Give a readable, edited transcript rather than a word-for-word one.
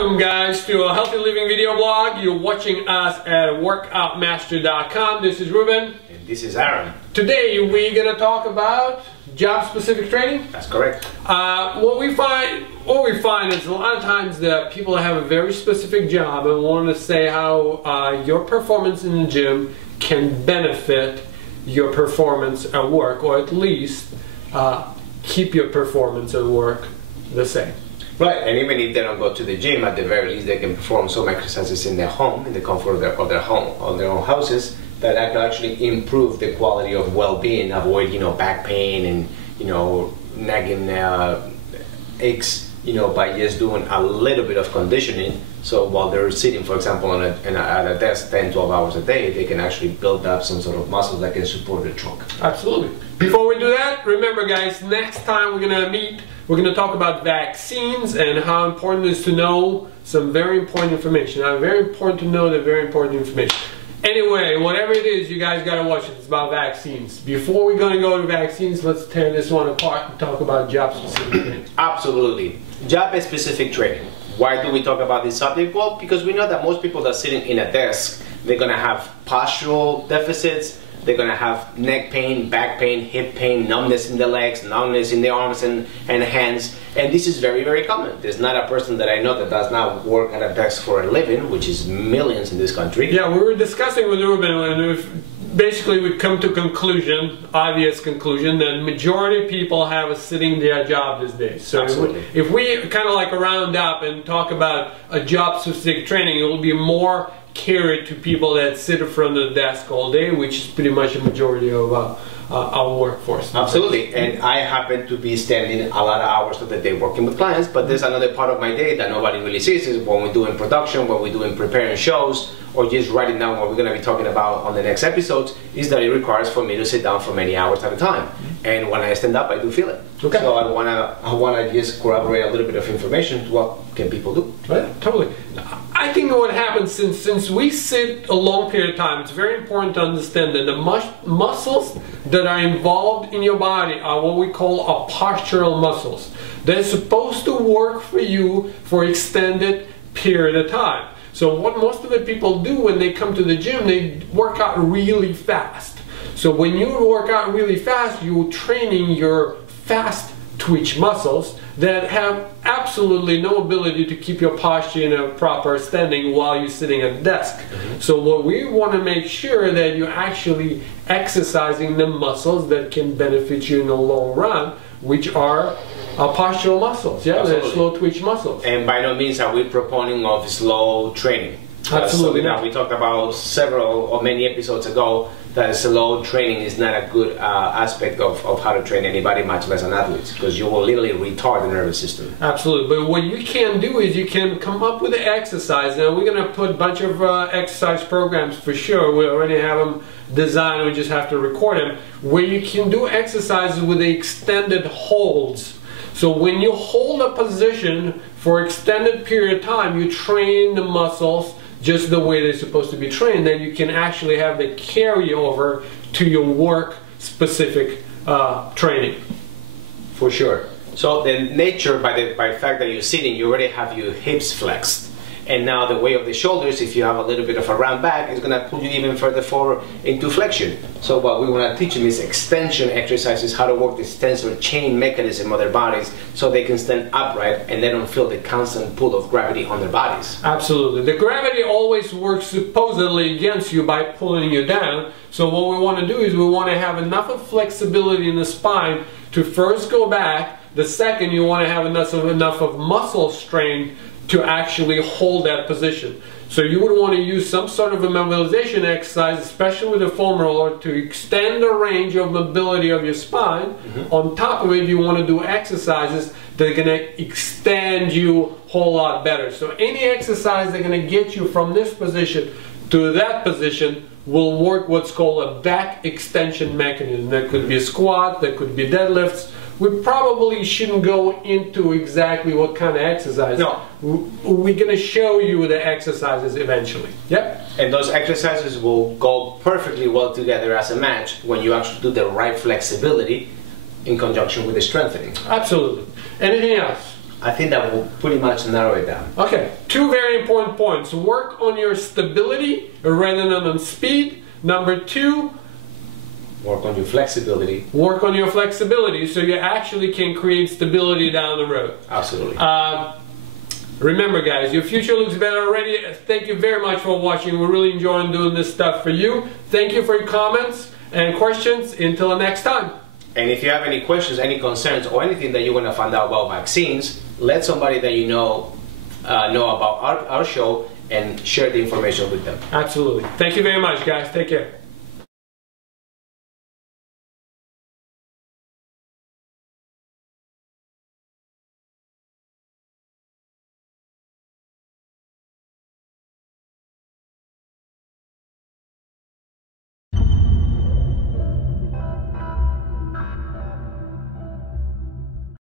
Welcome guys to a Healthy Living video blog. You're watching us at workoutmaster.com. This is Ruben. And this is Aram. Today we're going to talk about job-specific training. That's correct. What we find is a lot of times that people have a very specific job and want to say how your performance in the gym can benefit your performance at work, or at least keep your performance at work the same. Right, and even if they don't go to the gym, at the very least they can perform some exercises in their home, in the comfort of their home, on their own houses, that can actually improve the quality of well-being, avoid back pain and nagging aches, by just doing a little bit of conditioning. So while they're sitting, for example, at a desk 10-12 hours a day, they can actually build up some sort of muscles that can support the trunk. Absolutely. Before we do that, remember guys, next time we're going to meet, we're going to talk about vaccines and how important it is to know some very important information. Now, very important to know the very important information. Anyway, whatever it is, you guys got to watch it. It's about vaccines. Before we're going to go to vaccines, let's tear this one apart and talk about job-specific training. Absolutely. Job-specific training. Why do we talk about this subject? Well, because we know that most people that are sitting in a desk, they're going to have postural deficits. They're going to have neck pain, back pain, hip pain, numbness in the legs, numbness in the arms and hands. And this is very, very common. There's not a person that I know that does not work at a desk for a living, which is millions in this country. Yeah, we were discussing with Ruben, and basically we've come to conclusion, obvious conclusion, that majority of people have a sitting their job these days. So absolutely. If we kind of like round up and talk about a job-specific training, it will be more carried to people that sit in front of the desk all day, which is pretty much a majority of our workforce. Absolutely, and I happen to be spending a lot of hours of the day working with clients, but there's another part of my day that nobody really sees, is when we're doing production, when we're doing preparing shows, or just writing down what we're going to be talking about on the next episodes, is that it requires for me to sit down for many hours at a time. And when I stand up, I do feel it. Okay. So I wanna just corroborate a little bit of information. What can people do? Right, totally. I think what happens since we sit a long period of time, it's very important to understand that the muscles that are involved in your body are what we call a postural muscles. They're supposed to work for you for extended period of time. So what most of the people do when they come to the gym, they work out really fast. So when you work out really fast, you're training your fast twitch muscles that have absolutely no ability to keep your posture in a proper standing while you're sitting at the desk. So what we want to make sure that you're actually exercising the muscles that can benefit you in the long run, which are postural muscles, they're slow twitch muscles. And by no means are we proponing of slow training. Absolutely not. We talked about several or many episodes ago that slow training is not a good aspect of how to train anybody, much less an athlete, because you will literally retard the nervous system. Absolutely, but what you can do is you can come up with an exercise. Now we're going to put a bunch of exercise programs for sure. We already have them designed, we just have to record them, where you can do exercises with the extended holds. So when you hold a position for extended period of time, you train the muscles just the way they're supposed to be trained, then you can actually have the carryover to your work specific training. For sure. So the nature, by the fact that you're sitting, you already have your hips flexed. And now the weight of the shoulders, if you have a little bit of a round back, is going to pull you even further forward into flexion. So what we want to teach them is extension exercises, how to work this tensor chain mechanism of their bodies so they can stand upright and they don't feel the constant pull of gravity on their bodies. Absolutely. The gravity always works supposedly against you by pulling you down. So what we want to do is we want to have enough of flexibility in the spine to first go back. The second, you want to have enough of muscle strain to actually hold that position. So you would want to use some sort of a mobilization exercise, especially with the foam roller, to extend the range of mobility of your spine. On top of it, you want to do exercises that are going to extend you a whole lot better. So any exercise that's going to get you from this position to that position will work what's called a back extension mechanism. That could be a squat, that could be deadlifts. We probably shouldn't go into exactly what kind of exercise. No. We're going to show you the exercises eventually. Yep. And those exercises will go perfectly well together as a match when you actually do the right flexibility in conjunction with the strengthening. Absolutely. Anything else? I think that will pretty much narrow it down. Okay, two very important points. Work on your stability rather than on speed. Number two, work on your flexibility. Work on your flexibility so you actually can create stability down the road. Absolutely. Remember guys, your future looks better already. Thank you very much for watching. We're really enjoying doing this stuff for you. Thank you for your comments and questions. Until next time. And if you have any questions, any concerns, or anything that you want to find out about vaccines, let somebody that you know about our show and share the information with them. Absolutely. Thank you very much guys. Take care.